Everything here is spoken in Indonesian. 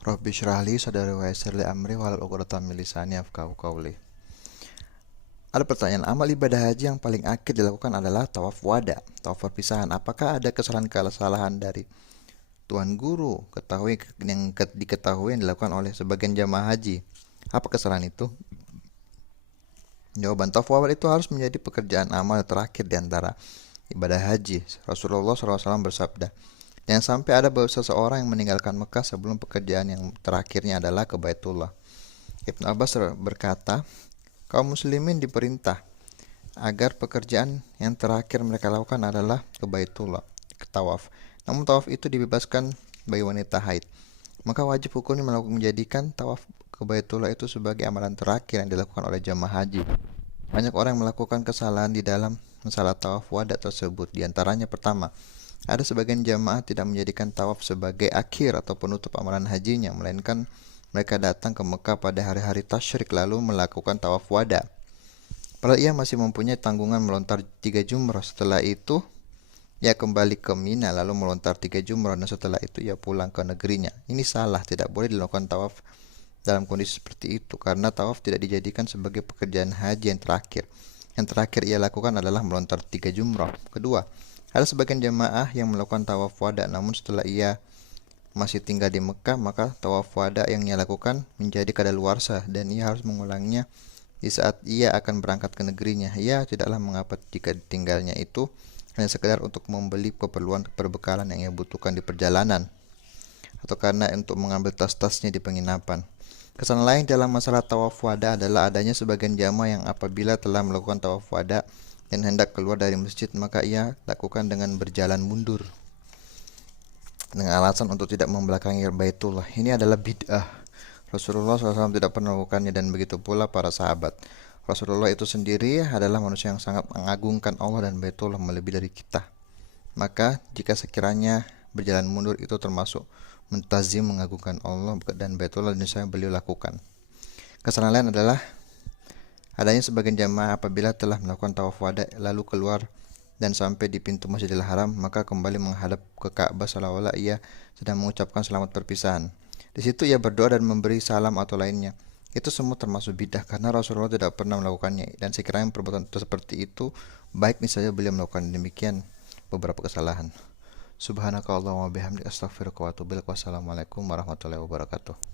Rabbi shrah li sadri wa yassir li amri wahlul 'uqdatam min lisani yafqahu qawli. Ada pertanyaan, amal ibadah haji yang paling akhir dilakukan adalah tawaf wada, tawaf perpisahan. Apakah ada kesalahan-kesalahan dari Tuan Guru diketahui yang dilakukan oleh sebagian jamaah haji? Apa kesalahan itu? Jawaban, tawaf wada itu harus menjadi pekerjaan amal terakhir di antara ibadah haji. Rasulullah SAW bersabda, jangan sampai ada seseorang yang meninggalkan Mekah sebelum pekerjaan yang terakhirnya adalah ke Baitullah. Ibnu Abbas berkata, kaum muslimin diperintah agar pekerjaan yang terakhir mereka lakukan adalah ke Baitullah, ke tawaf. Namun tawaf itu dibebaskan bagi wanita haid. Maka wajib hukumnya menjadikan tawaf ke Baitullah itu sebagai amalan terakhir yang dilakukan oleh jamaah haji. Banyak orang melakukan kesalahan di dalam masalah tawaf wada tersebut. Di antaranya pertama, ada sebagian jamaah tidak menjadikan tawaf sebagai akhir atau penutup amalan hajinya, melainkan mereka datang ke Mekah pada hari-hari tasyrik lalu melakukan tawaf wada. Padahal ia masih mempunyai tanggungan melontar 3 jumrah. Setelah itu ia kembali ke Mina lalu melontar 3 jumrah dan setelah itu ia pulang ke negerinya. Ini salah, tidak boleh dilakukan tawaf dalam kondisi seperti itu karena tawaf tidak dijadikan sebagai pekerjaan haji yang terakhir. Yang terakhir ia lakukan adalah melontar 3 jumrah. Kedua, ada sebagian jamaah yang melakukan tawaf wada namun setelah ia masih tinggal di Mekah, maka tawaf wada yang ia lakukan menjadi kadaluarsa dan ia harus mengulanginya di saat ia akan berangkat ke negerinya. Ia tidaklah mengapa jika tinggalnya itu hanya sekedar untuk membeli keperluan perbekalan yang ia butuhkan di perjalanan atau karena untuk mengambil tas-tasnya di penginapan. Kesalahan lain dalam masalah tawaf wada adalah adanya sebagian jamaah yang apabila telah melakukan tawaf wada dan hendak keluar dari masjid, maka ia lakukan dengan berjalan mundur dengan alasan untuk tidak membelakangi Baitullah. Ini adalah bid'ah. Rasulullah SAW tidak pernah melakukannya dan begitu pula para sahabat. Rasulullah itu sendiri adalah manusia yang sangat mengagungkan Allah dan Baitullah melebihi dari kita. Maka jika sekiranya berjalan mundur itu termasuk mentazim mengagungkan Allah dan Baitullah dan yang beliau lakukan. Kesalahan lain adalah adanya sebagian jamaah apabila telah melakukan tawaf wada lalu keluar dan sampai di pintu Masjidil Haram, maka kembali menghadap ke Ka'bah seolah-olah ia sedang mengucapkan selamat perpisahan. Di situ ia berdoa dan memberi salam atau lainnya. Itu semua termasuk bidah karena Rasulullah tidak pernah melakukannya dan sekiranya perbuatan seperti itu baik saja beliau melakukan demikian beberapa kesalahan. Subhanakallahumma wa bihamdika astaghfiruka wa atubu ilaik. Wassalamualaikum warahmatullahi wabarakatuh.